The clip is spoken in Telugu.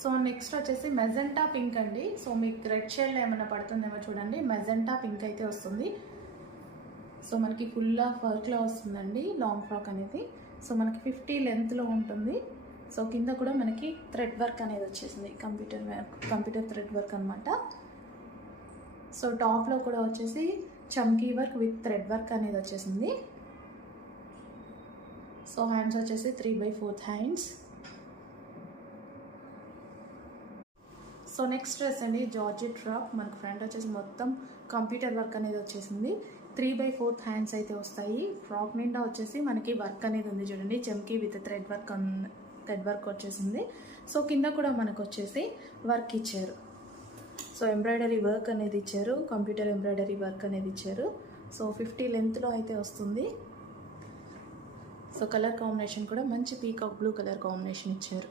సో నెక్స్ట్ వచ్చేసి మెజెంటా పింక్ అండి. సో మీకు రెడ్ షేడ్లో ఏమైనా పడుతుందేమో చూడండి. మెజెంటా పింక్ అయితే వస్తుంది. సో మనకి ఫుల్ ఆఫ్ వర్క్లో వస్తుందండి లాంగ్ ఫ్రాక్ అనేది. సో మనకి 50 లెంత్లో ఉంటుంది. సో కింద కూడా మనకి థ్రెడ్ వర్క్ అనేది వచ్చేసింది, కంప్యూటర్ థ్రెడ్ వర్క్ అనమాట. సో టాప్లో కూడా వచ్చేసి చమ్కీ వర్క్ విత్ థ్రెడ్ వర్క్ అనేది వచ్చేసింది. సో హ్యాండ్స్ వచ్చేసి 3/4 హ్యాండ్స్. సో నెక్స్ట్ డ్రెస్ అండి, జార్జెట్ ఫ్రాక్. మనకు ఫ్రంట్ వచ్చేసి మొత్తం కంప్యూటర్ వర్క్ అనేది వచ్చేసింది. 3/4 హ్యాండ్స్ అయితే వస్తాయి. ఫ్రాక్ నిండా వచ్చేసి మనకి వర్క్ అనేది ఉంది చూడండి, చమ్కీ విత్ థ్రెడ్ వర్క్ వచ్చేసింది. సో కింద కూడా మనకు వచ్చేసి వర్క్ ఇచ్చారు. సో ఎంబ్రాయిడరీ వర్క్ అనేది ఇచ్చారు, కంప్యూటర్ ఎంబ్రాయిడరీ వర్క్ అనేది ఇచ్చారు. సో 50 లెంత్లో అయితే వస్తుంది. సో కలర్ కాంబినేషన్ కూడా మంచి పీకాక్ బ్లూ కలర్ కాంబినేషన్ ఇచ్చారు.